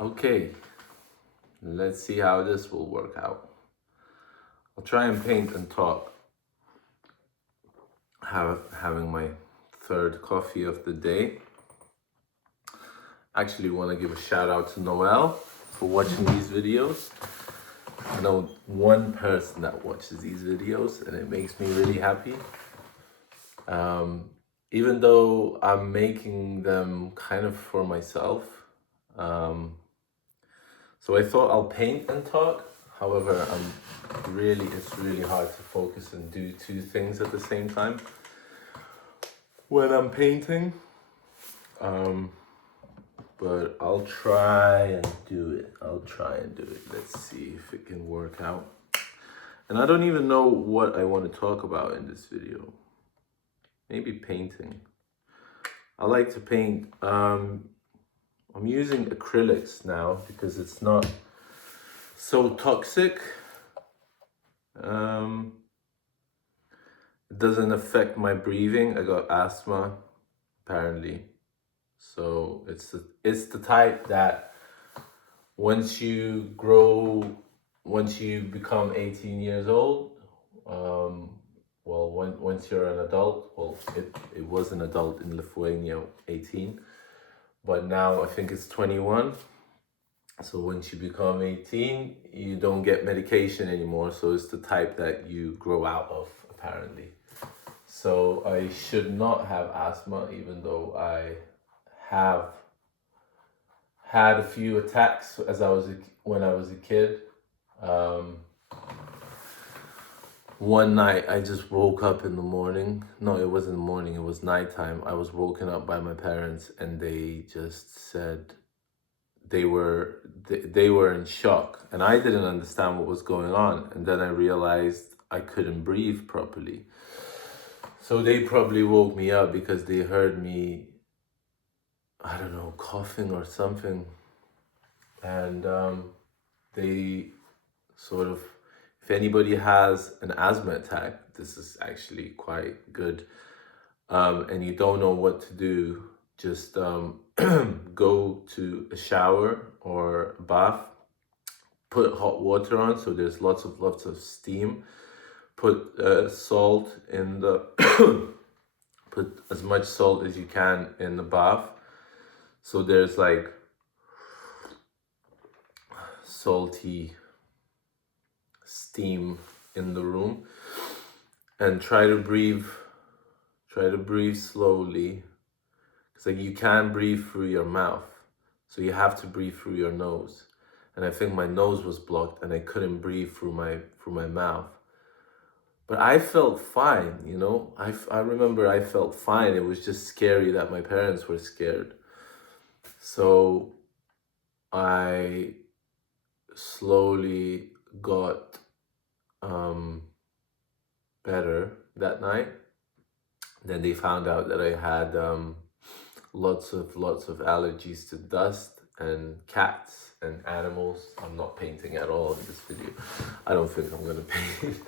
Okay, let's see how this will work out. I'll try and paint and talk. Having my third coffee of the day. Actually, want to give a shout out to Noel for watching these videos. I know one person that watches these videos, and it makes me really happy. Even though I'm making them kind of for myself. So I thought I'll paint and talk. However, it's really hard to focus and do two things at the same time when I'm painting. But I'll try and do it. Let's see if it can work out. And I don't even know what I want to talk about in this video. Maybe painting. I like to paint. I'm using acrylics now because it's not so toxic. It doesn't affect my breathing. I got asthma, apparently. So it's the type that once you become 18 years old, once you're an adult, it was an adult in Lithuania, 18, but now I think it's 21. So once you become 18, you don't get medication anymore. So it's the type that you grow out of, apparently. So I should not have asthma, even though I have had a few attacks when I was a kid. One night I just woke up in the morning. No, it wasn't the morning, it was nighttime. I was woken up by my parents and they just said they were in shock, and I didn't understand what was going on, and then I realized I couldn't breathe properly. So they probably woke me up because they heard me, I don't know, coughing or something. And they sort of, if anybody has an asthma attack, this is actually quite good. And you don't know what to do, just go to a shower or a bath, put hot water on so there's lots of steam, put salt in the put as much salt as you can in the bath so there's like salty steam in the room, and try to breathe slowly, because like you can't breathe through your mouth, so you have to breathe through your nose. And I think my nose was blocked and I couldn't breathe through my mouth. But I felt fine, you know. I remember I felt fine. It was just scary that my parents were scared. So I slowly got better that night. Then they found out that I had lots of allergies to dust and cats and animals. I'm not painting at all in this video. I don't think I'm gonna paint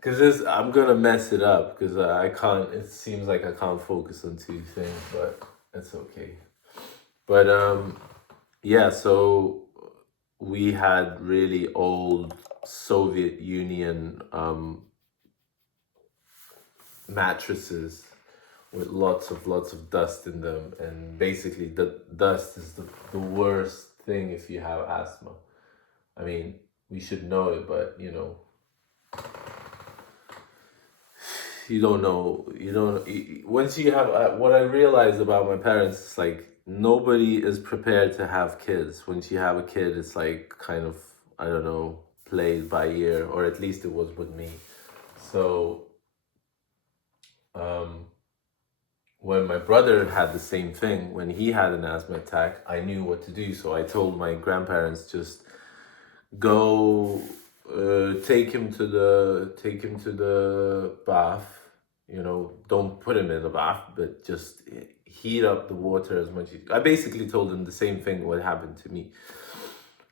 because I'm gonna mess it up because I can't. It seems like I can't focus on two things, but it's okay. But yeah. So we had really old Soviet Union mattresses with lots of dust in them, and basically the dust is the worst thing if you have asthma. I mean, we should know it, but you know, you don't once you have what I realized about my parents is like nobody is prepared to have kids. Once you have a kid, it's like kind of, I don't know, played by ear, or at least it was with me. So when my brother had the same thing, when he had an asthma attack, I knew what to do. So I told my grandparents, just go take him to the bath. You know, don't put him in the bath, but just heat up the water as much as I basically told him the same thing what happened to me.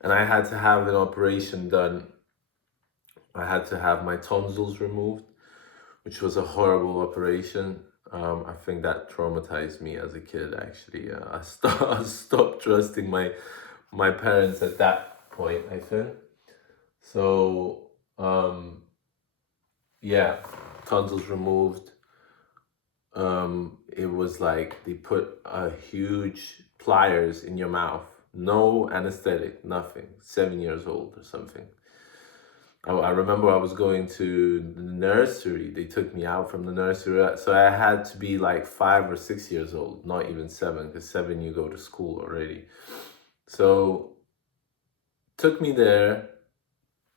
And I had to have an operation done. I had to have my tonsils removed, which was a horrible operation. I think that traumatized me as a kid. Actually, I stopped trusting my my parents at that point, I think. So, yeah, tonsils removed. It was like they put a huge pliers in your mouth. No anesthetic, nothing. 7 years old or something. I remember I was going to the nursery. They took me out from the nursery. So I had to be like 5 or 6 years old, not even 7, because 7 you go to school already. So took me there.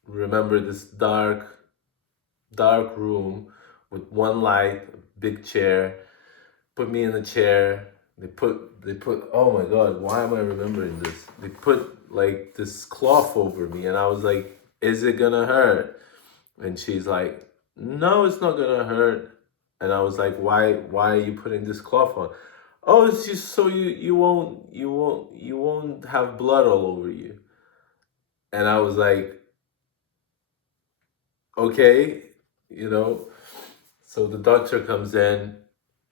Remember this dark room with one light, a big chair. Put me in the chair. They put oh my god, why am I remembering this? They put like this cloth over me and I was like, is it gonna hurt? And she's like, no, it's not gonna hurt. And I was like, why are you putting this cloth on? Oh, it's just so you won't have blood all over you. And I was like, okay, you know. So the doctor comes in.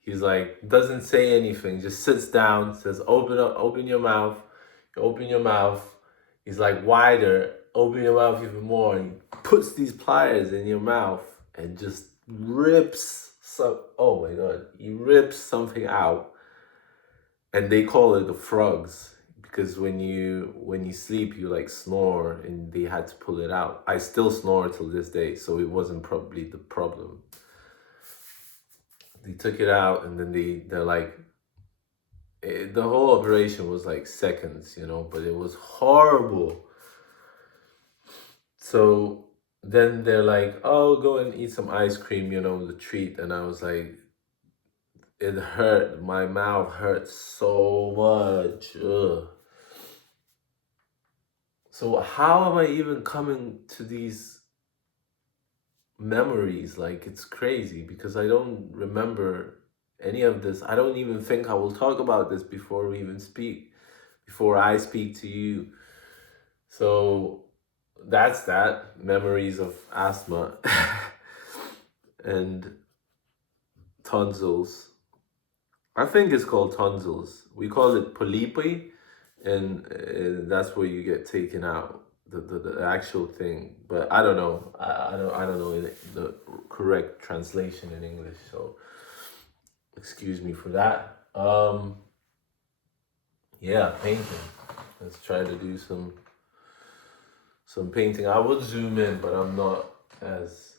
He's like, doesn't say anything, just sits down, says, open your mouth. You open your mouth. He's like, wider, open your mouth even more. And he puts these pliers in your mouth and just rips oh my God, he rips something out. And they call it the frogs because when you sleep, you like snore and they had to pull it out. I still snore till this day, so it wasn't probably the problem. They took it out and then they're like, the whole operation was like seconds, but it was horrible. So then they're like, oh, go and eat some ice cream, the treat. And I was like, it hurt. My mouth hurt so much. Ugh. So how am I even coming to these memories? Like, it's crazy because I don't remember any of this. I don't even think I will talk about this before I speak to you. So that's that. Memories of asthma and tonsils. I think it's called tonsils. We call it polypi, and that's where you get taken out, the actual thing. But I don't know. I don't know the correct translation in English. So excuse me for that. Yeah, painting. Let's try to do some painting. I would zoom in, but I'm not as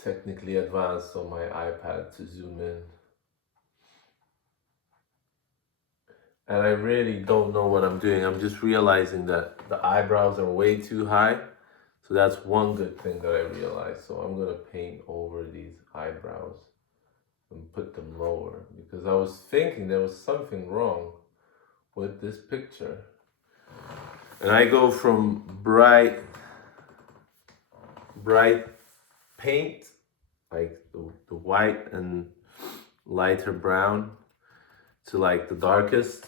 technically advanced on my iPad to zoom in. And I really don't know what I'm doing. I'm just realizing that the eyebrows are way too high. So that's one good thing that I realized. So I'm gonna paint over these eyebrows and put them lower because I was thinking there was something wrong with this picture. And I go from bright paint, like the white and lighter brown, to like the darkest.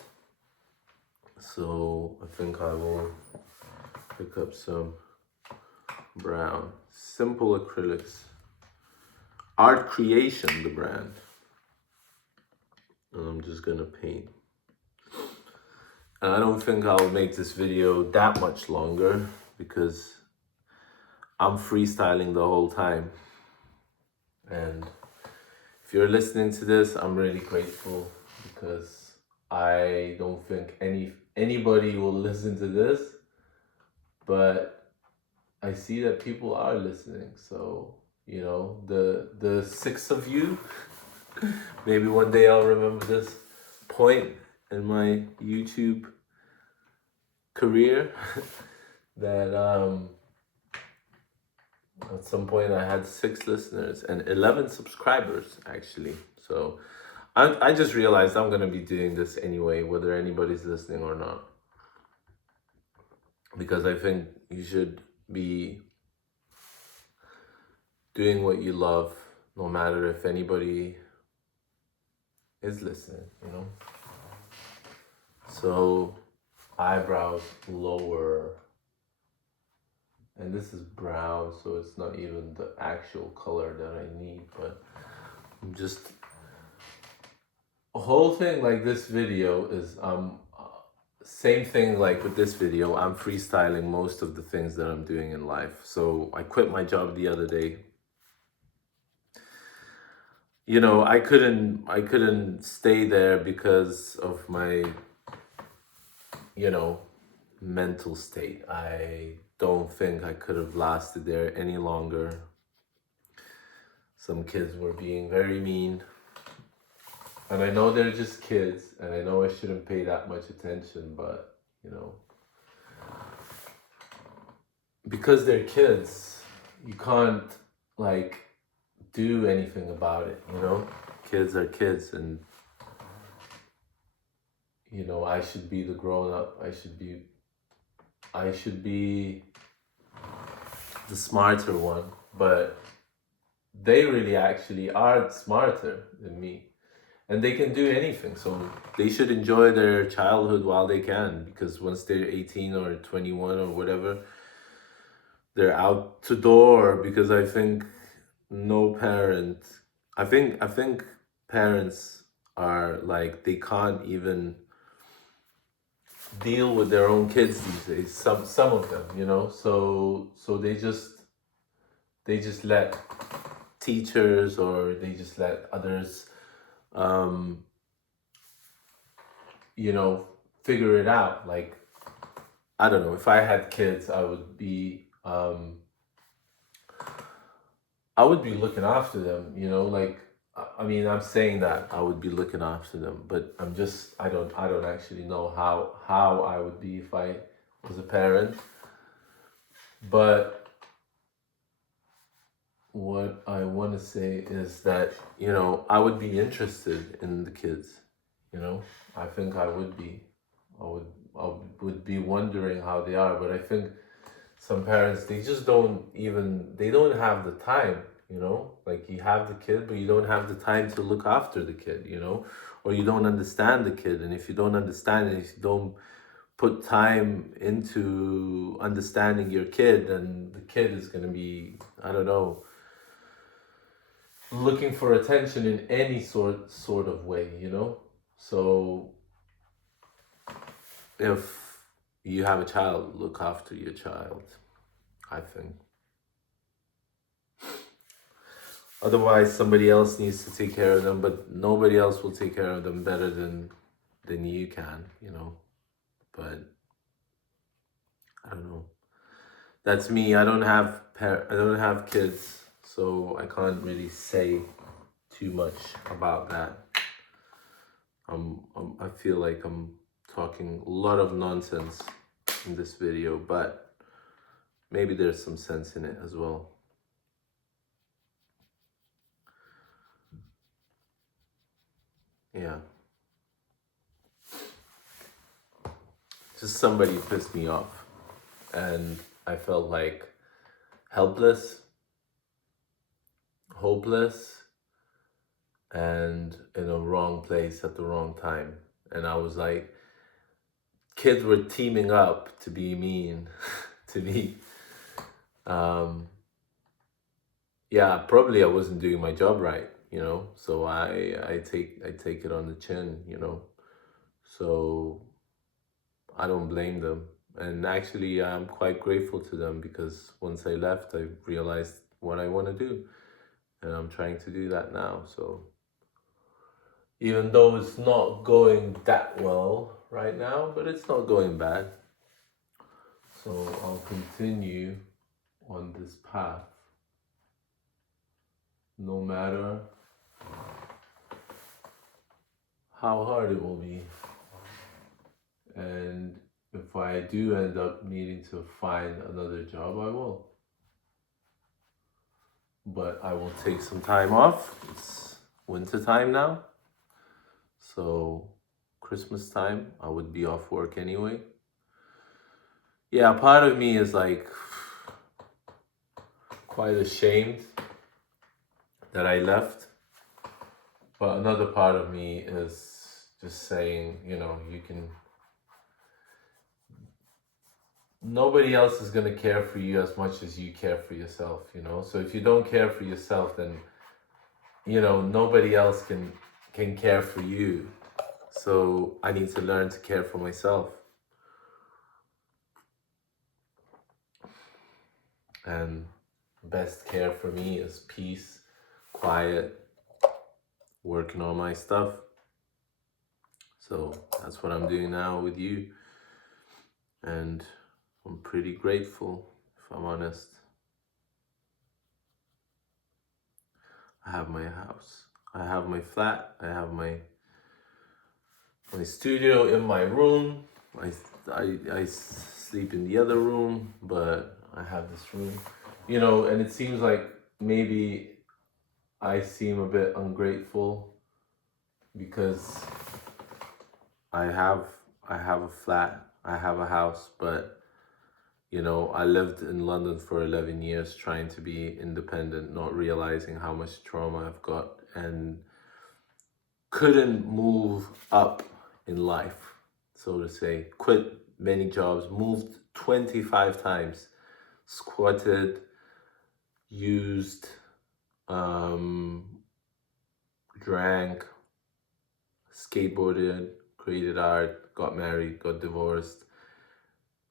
So I think I will pick up some brown. Simple Acrylics. Art Creation, the brand. And I'm just gonna paint. And I don't think I'll make this video that much longer because I'm freestyling the whole time. And if you're listening to this, I'm really grateful because I don't think anybody will listen to this, but I see that people are listening. So, the 6 of you, maybe one day I'll remember this point in my YouTube career that at some point I had 6 listeners and 11 subscribers actually. So I just realized I'm gonna be doing this anyway, whether anybody's listening or not, because I think you should be doing what you love, no matter if anybody is listening, So eyebrows lower, and this is brown, so it's not even the actual color that I need, but I'm just a whole thing like this video is same thing like with this video. I'm freestyling most of the things that I'm doing in life. So I quit my job the other day. You know, I couldn't stay there because of my, you know, mental state. I don't think I could have lasted there any longer. Some kids were being very mean. And I know they're just kids, and I know I shouldn't pay that much attention, but, you know, because they're kids, you can't, like, do anything about it, you know? Kids are kids, and, you know, I should be the grown up. I should be the smarter one, but they really actually are smarter than me. And they can do anything, so they should enjoy their childhood while they can, because once they're 18 or 21 or whatever, they're out to door. Because I think no parent, I think parents are like, they can't even deal with their own kids these days, some of them, you know. So they just let teachers, or they just let others, um you know, figure it out. Like, I don't know, if I had kids, I would be looking after them, you know. Like, I mean, I'm saying that I would be looking after them, but I don't actually know how I would be if I was a parent. But what I want to say is that, you know, I would be interested in the kids, you know. I think I would be. I would be wondering how they are, but I think some parents, they just they don't have the time, you know. Like, you have the kid, but you don't have the time to look after the kid, you know. Or you don't understand the kid, and if you don't understand it, if you don't put time into understanding your kid, then the kid is going to be, I don't know, looking for attention in any sort of way, you know. So if you have a child, look after your child, I think. Otherwise, somebody else needs to take care of them, but nobody else will take care of them better than you can, you know. But I don't know. That's me. I don't have kids, so I can't really say too much about that. I feel like I'm talking a lot of nonsense in this video, but maybe there's some sense in it as well. Yeah. Just somebody pissed me off, and I felt like helpless, hopeless, and in a wrong place at the wrong time. And I was like, kids were teaming up to be mean to me. Yeah, probably I wasn't doing my job right, you know. So I take it on the chin, you know. So I don't blame them. And actually, I'm quite grateful to them, because once I left, I realized what I want to do. And I'm trying to do that now. So even though it's not going that well right now, but it's not going bad. So I'll continue on this path, no matter how hard it will be. And if I do end up needing to find another job, I will. But I will take some time off. It's winter time now. So Christmas time, I would be off work anyway. Yeah, part of me is like quite ashamed that I left. But another part of me is just saying, you know, nobody else is going to care for you as much as you care for yourself, you know. So if you don't care for yourself, then, you know, nobody else can care for you. So I need to learn to care for myself. And best care for me is peace, quiet, working on my stuff. So that's what I'm doing now with you. And I'm pretty grateful, if I'm honest. I have my house. I have my flat. I have my studio in my room. I sleep in the other room, but I have this room. And it seems like maybe I seem a bit ungrateful because I have I have a flat, I have a house, but I lived in London for 11 years trying to be independent, not realizing how much trauma I've got, and couldn't move up in life, so to say. Quit many jobs, moved 25 times, squatted, used, um, drank, skateboarded, created art, got married, got divorced.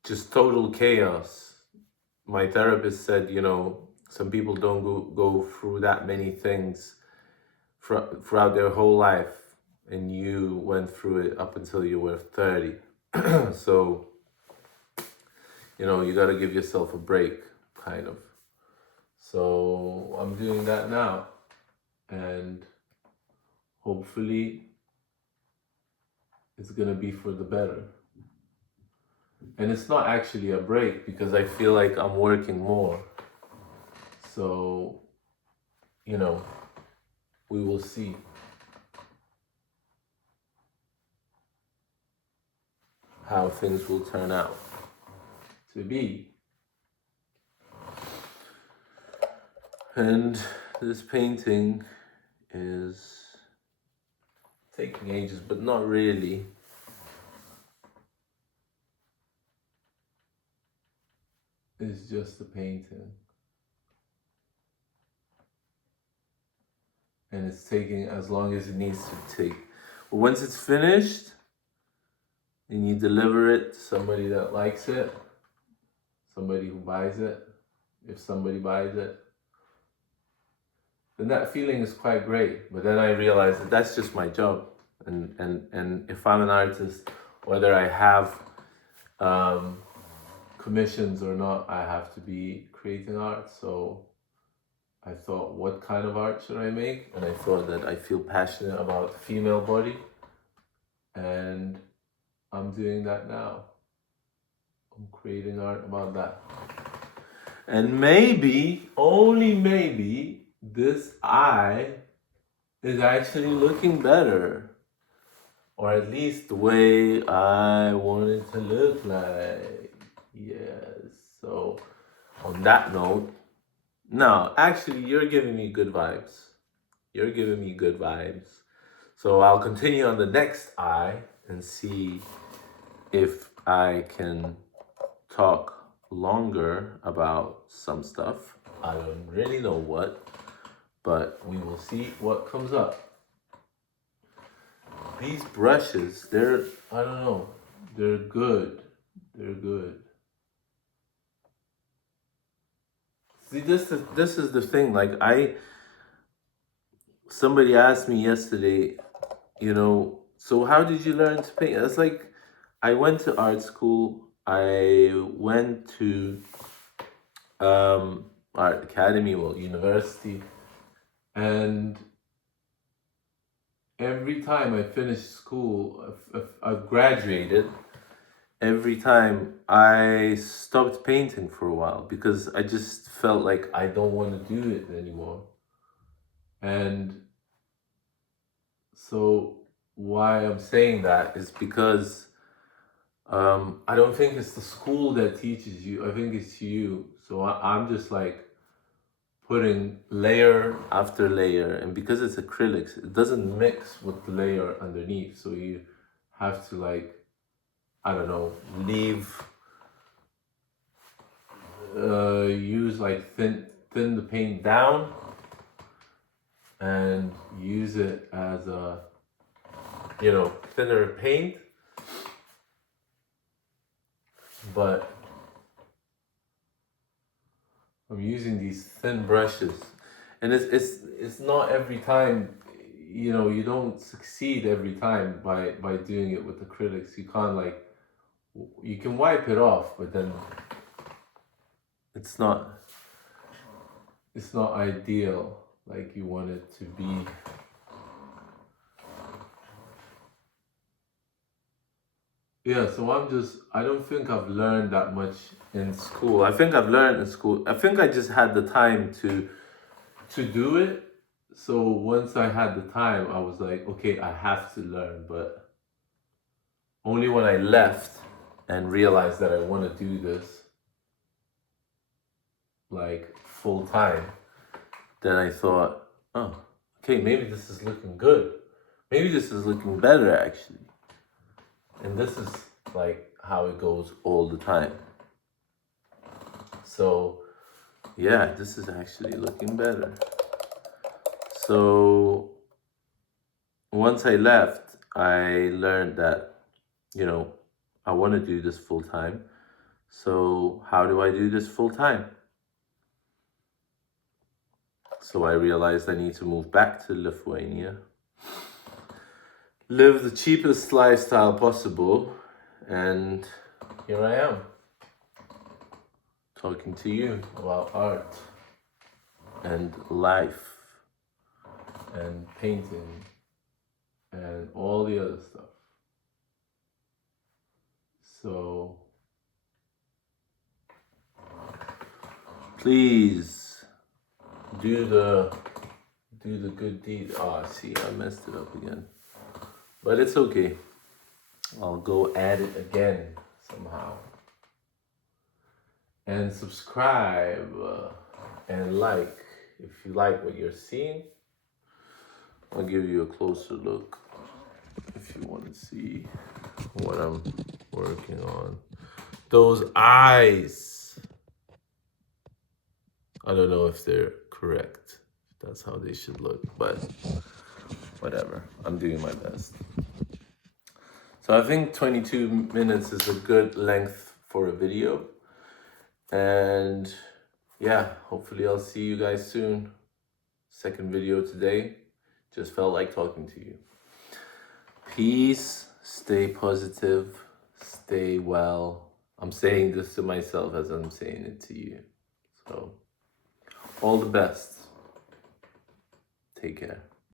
Just total chaos. My therapist said, some people don't go through that many things throughout their whole life, and you went through it up until you were 30. So, you got to give yourself a break, kind of. So I'm doing that now. And hopefully it's going to be for the better. And it's not actually a break because I feel like I'm working more. So, we will see how things will turn out to be. And this painting is taking ages, but not really. It's just a painting. And it's taking as long as it needs to take. But once it's finished, and you deliver it to somebody that likes it, somebody who buys it, if somebody buys it, then that feeling is quite great. But then I realized that that's just my job. And if I'm an artist, whether I have commissions or not, I have to be creating art. So I thought, what kind of art should I make? And I thought that I feel passionate about the female body. And I'm doing that now. I'm creating art about that. And maybe, only maybe, this eye is actually looking better. Or at least the way I want it to look like. Yes. So, on that note, no, actually, you're giving me good vibes. You're giving me good vibes. So, I'll continue on the next eye and see if I can talk longer about some stuff. I don't really know what, but we will see what comes up. These brushes, I don't know, they're good. They're good. See, this is the thing. Like somebody asked me yesterday, so how did you learn to paint? It's like I went to art school. I went to art academy, well, university, and every time I finished school, I've graduated. Every time I stopped painting for a while because I just felt like I don't want to do it anymore. And so why I'm saying that is because I don't think it's the school that teaches you. I think it's you. So I'm just like putting layer after layer, and because it's acrylics, it doesn't mix with the layer underneath. So you have to, like, I don't know, use like thin the paint down and use it as a thinner paint. But I'm using these thin brushes, and it's not every time. You don't succeed every time by doing it with acrylics. You can't like you can wipe it off, but then it's not ideal like you want it to be. Yeah, so I don't think I've learned that much in school. I think I've learned in school. I think I just had the time to do it. So once I had the time, I was like, okay, I have to learn. But only when I left and realized that I want to do this like full time, then I thought, oh, okay, maybe this is looking good. Maybe this is looking better actually. And this is like how it goes all the time. So yeah, this is actually looking better. So once I left, I learned that, I want to do this full time. So how do I do this full time? So I realized I need to move back to Lithuania, live the cheapest lifestyle possible, and here I am, talking to you about art and life and painting and all the other stuff. So please do the good deed. Oh, see, I messed it up again. But it's okay. I'll go add it again somehow. And subscribe and like if you like what you're seeing. I'll give you a closer look if you want to see what I'm working on. Those eyes. I don't know if they're correct. That's how they should look, but whatever. I'm doing my best. So I think 22 minutes is a good length for a video. And yeah, hopefully I'll see you guys soon. Second video today. Just felt like talking to you. Peace. Stay positive. Stay well. I'm saying this to myself as I'm saying it to you. So, all the best. Take care.